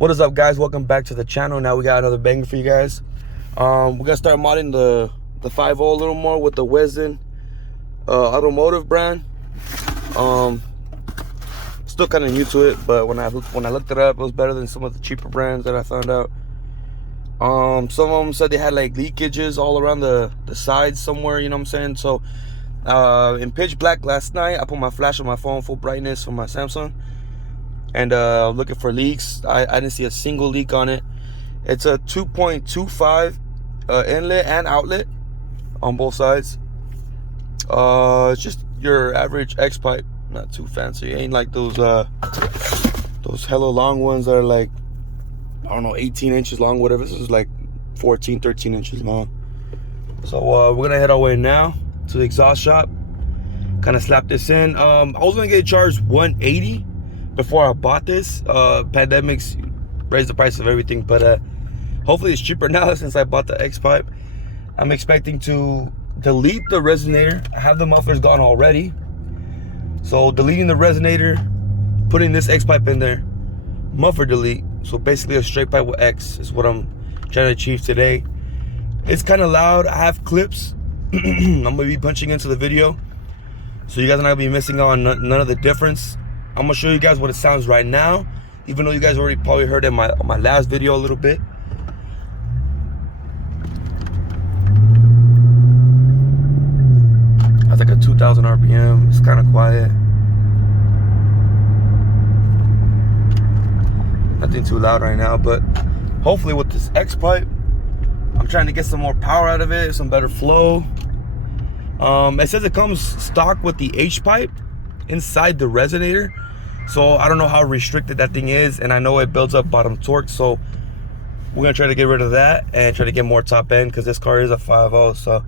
What is up, guys? Welcome back to the channel. Now we got another banger for you guys. We're gonna start modding the 5.0 a little more with the Wesen automotive brand. Still kind of new to it, but when I looked it up, it was better than some of the cheaper brands that I found out. Some of them said they had like leakages all around the sides somewhere, you know what I'm saying? So in pitch black last night, I put my flash on my phone full brightness from my Samsung, and looking for leaks. I didn't see a single leak on it. It's a 2.25 inlet and outlet on both sides. It's just your average Xpipe, not too fancy. It ain't like those hella long ones that are like, I don't know, 18 inches long, whatever. This is like 14, 13 inches long. So we're gonna head our way now to the exhaust shop, kind of slap this in. I was gonna get charged $180 before I bought this. Pandemics raised the price of everything, but hopefully it's cheaper now since I bought the Xpipe. I'm expecting to delete the resonator. I have the mufflers gone already, so deleting the resonator, putting this Xpipe in there, muffler delete. So basically a straight pipe with X is what I'm trying to achieve today. It's kind of loud. I have clips I'm gonna be punching into the video, so you guys are not gonna be missing on none of the difference. I'm gonna show you guys what it sounds right now, even though you guys already probably heard it on my last video a little bit. That's like a 2,000 RPM. It's kind of quiet. Nothing too loud right now, but hopefully with this Xpipe, I'm trying to get some more power out of it, some better flow. It says it comes stock with the Xpipe inside the resonator, so I don't know how restricted that thing is, and I know it builds up bottom torque, so we're gonna try to get rid of that and try to get more top end, because this car is a 5.0. So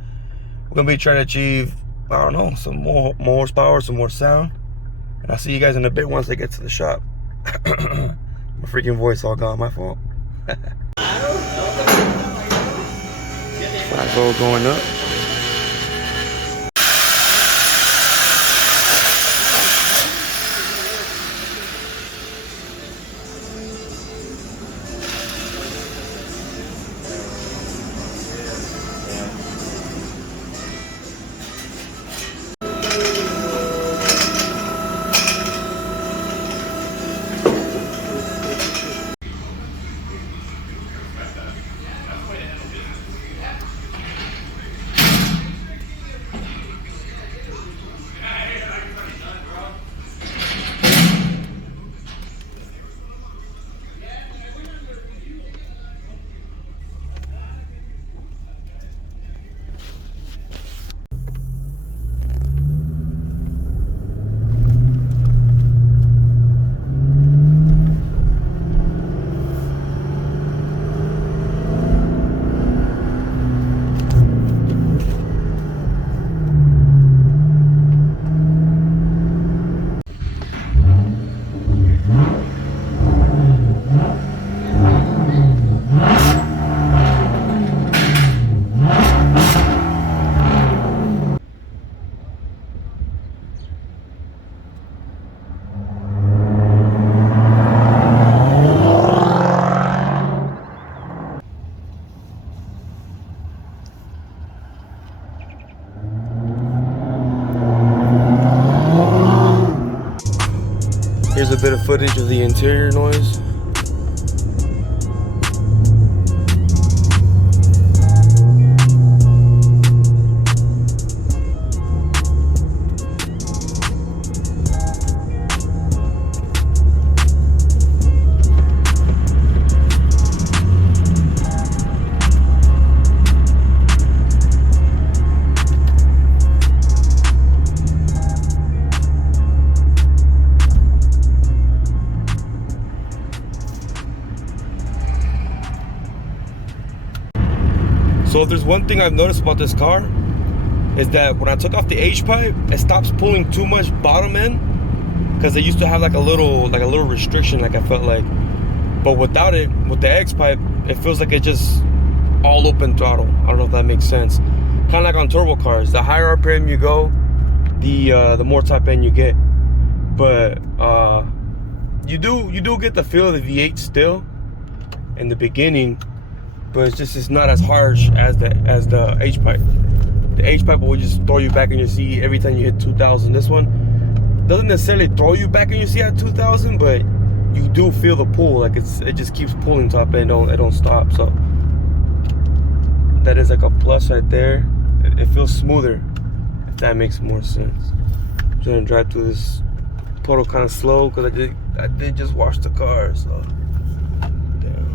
we're gonna be trying to achieve, I don't know, some more horsepower, some more sound, and I'll see you guys in a bit once I get to the shop. My freaking voice all gone, my fault. 5.0 going up. Here's a bit of footage of the interior noise. So if there's one thing I've noticed about this car, is that when I took off the Xpipe, it stops pulling too much bottom end, because it used to have like a little restriction, like I felt like. But without it, with the Xpipe, it feels like it just all open throttle. I don't know if that makes sense. Kind of like on turbo cars, the higher RPM you go, the more top end you get. But you do get the feel of the V8 still. in the beginning, but it's not as harsh as the Xpipe. The Xpipe will just throw you back in your seat every time you hit 2,000. This one doesn't necessarily throw you back in your seat at 2,000, but you do feel the pull. Like it just keeps pulling top end. It don't stop. So that is like a plus right there. It feels smoother, if that makes more sense. I'm trying to drive through this puddle kind of slow because I did just wash the car. So damn.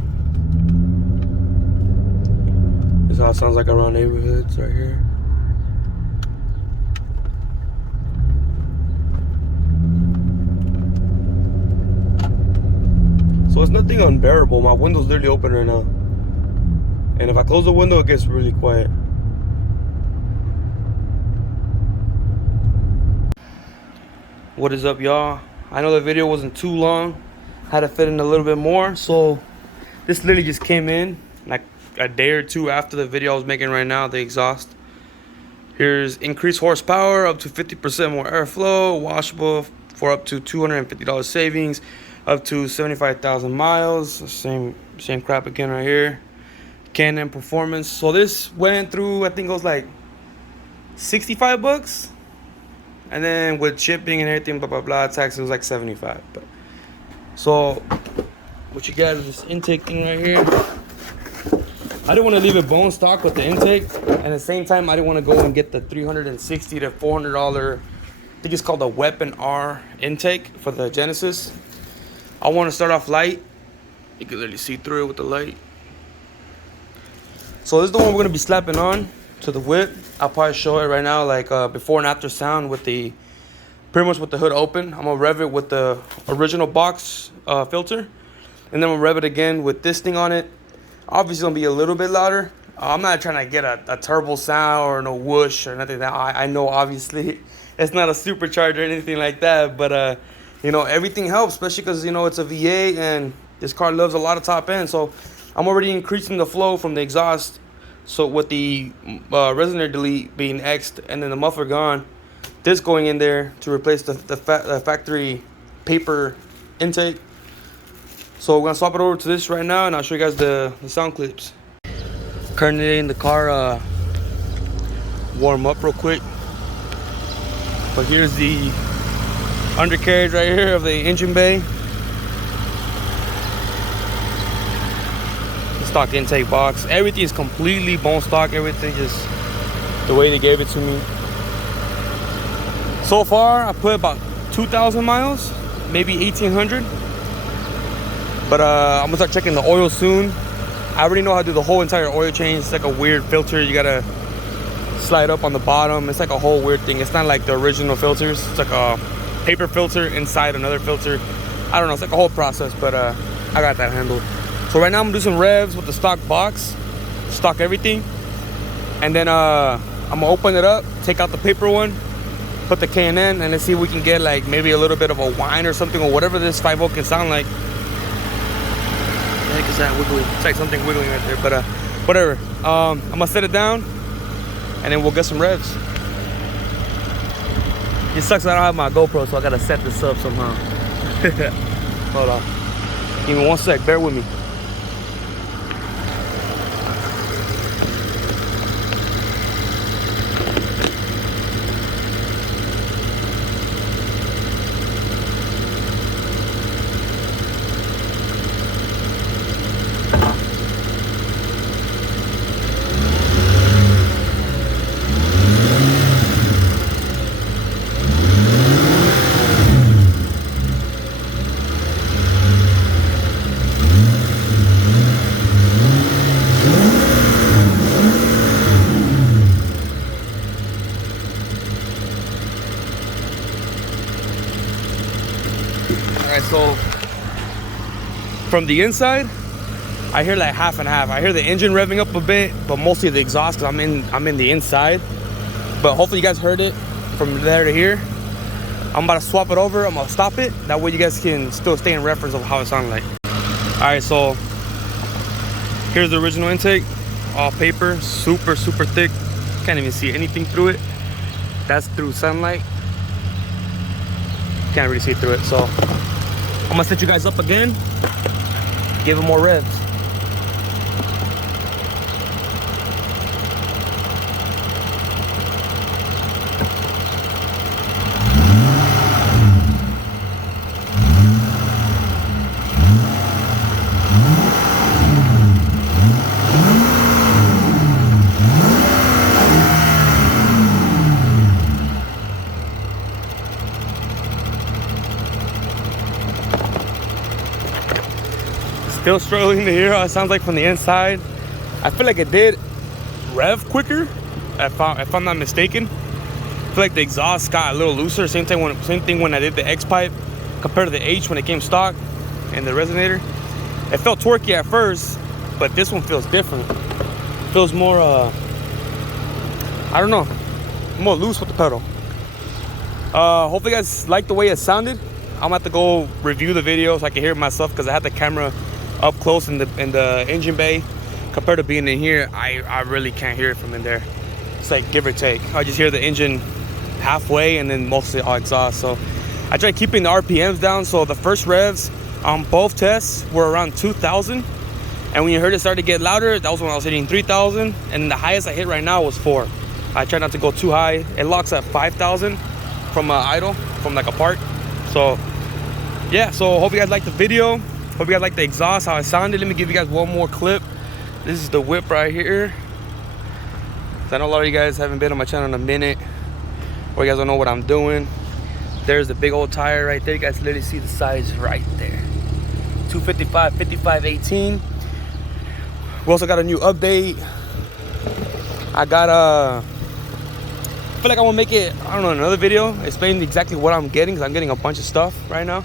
This is how it sounds like around neighborhoods right here. So it's nothing unbearable. My window's literally open right now. And if I close the window, it gets really quiet. What is up, y'all? I know the video wasn't too long. Had to fit in a little bit more. So this literally just came in like a day or two after the video I was making right now, the exhaust. Here's increased horsepower, up to 50% more airflow, washable for up to $250 savings, up to 75,000 miles. Same crap again right here. Canon performance. So this went through, I think it was like 65 bucks. And then with shipping and everything, blah, blah, blah, taxes was like 75. But so what you got is this intake thing right here. I didn't want to leave it bone stock with the intake. And at the same time, I didn't want to go and get the $360 to $400, I think it's called the Weapon R intake for the Genesis. I want to start off light. You can literally see through it with the light. So this is the one we're going to be slapping on to the whip. I'll probably show it right now, like before and after sound with the, pretty much with the hood open. I'm going to rev it with the original box filter. And then we'll rev it again with this thing on it. Obviously, it's going to be a little bit louder. I'm not trying to get a turbo sound or no whoosh or nothing like that. I know, obviously, it's not a supercharger or anything like that. But, you know, everything helps, especially because, you know, it's a V8 and this car loves a lot of top end. So I'm already increasing the flow from the exhaust. So with the resonator delete being X'd and then the muffler gone, this going in there to replace the factory paper intake. So we're going to swap it over to this right now, and I'll show you guys the sound clips. Currently in the car, warm up real quick. But here's the undercarriage right here of the engine bay. Stock intake box. Everything is completely bone stock. Everything just the way they gave it to me. So far, I put about 2,000 miles, maybe 1,800. But I'm gonna start checking the oil soon. I already know how to do the whole entire oil change. It's like a weird filter. You gotta slide up on the bottom. It's like a whole weird thing. It's not like the original filters. It's like a paper filter inside another filter. I don't know. It's like a whole process, but I got that handled. So right now I'm gonna do some revs with the stock box, stock everything, and then I'm gonna open it up, take out the paper one, put the K&N, and let's see if we can get like maybe a little bit of a whine or something, or whatever this 5.0 can sound like. What the heck is that wiggling? It's like something wiggling right there, but whatever. I'm gonna set it down, and then we'll get some revs. It sucks that I don't have my GoPro, so I gotta set this up somehow. Hold on. Give me one sec, bear with me. So from the inside, I hear like half and half. I hear the engine revving up a bit, but mostly the exhaust because I'm in the inside. But hopefully you guys heard it from there to here. I'm about to swap it over. I'm gonna stop it. That way you guys can still stay in reference of how it sounds like. All right, so here's the original intake, all paper, super thick. Can't even see anything through it. That's through sunlight. Can't really see through it, so I'm gonna set you guys up again, give it more revs. Still struggling to hear how it sounds like from the inside. I feel like it did rev quicker, if I'm not mistaken. I feel like the exhaust got a little looser. Same thing when I did the Xpipe compared to the H when it came stock and the resonator. It felt torquey at first, but this one feels different. It feels more, I don't know, more loose with the pedal. Hopefully you guys like the way it sounded. I'm gonna have to go review the video so I can hear it myself, because I had the camera up close in the engine bay. Compared to being in here, I really can't hear it from in there. It's like give or take. I just hear the engine halfway and then mostly all exhaust. So I tried keeping the RPMs down. So the first revs on both tests were around 2,000. And when you heard it start to get louder, that was when I was hitting 3,000. And the highest I hit right now was 4. I try not to go too high. It locks at 5,000 from idle, from like a park. So yeah, so hope you guys liked the video. Hope you guys liked the exhaust, how it sounded. Let me give you guys one more clip. This is the whip right here. I know a lot of you guys haven't been on my channel in a minute, or you guys don't know what I'm doing. There's the big old tire right there. You guys literally see the size right there. 255, 55, 18. We also got a new update. I feel like I want to make it, I don't know, another video explaining exactly what I'm getting, because I'm getting a bunch of stuff right now.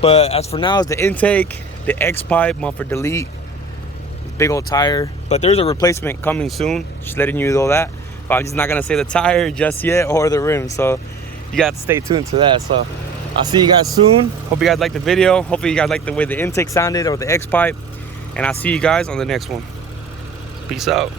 But as for now, it's the intake, the Xpipe, muffler delete, big old tire. But there's a replacement coming soon, just letting you know that. But I'm just not gonna say the tire just yet, or the rim, so you got to stay tuned to that. So I'll see you guys soon. Hope you guys liked the video. Hopefully you guys liked the way the intake sounded, or the Xpipe. And I'll see you guys on the next one. Peace out.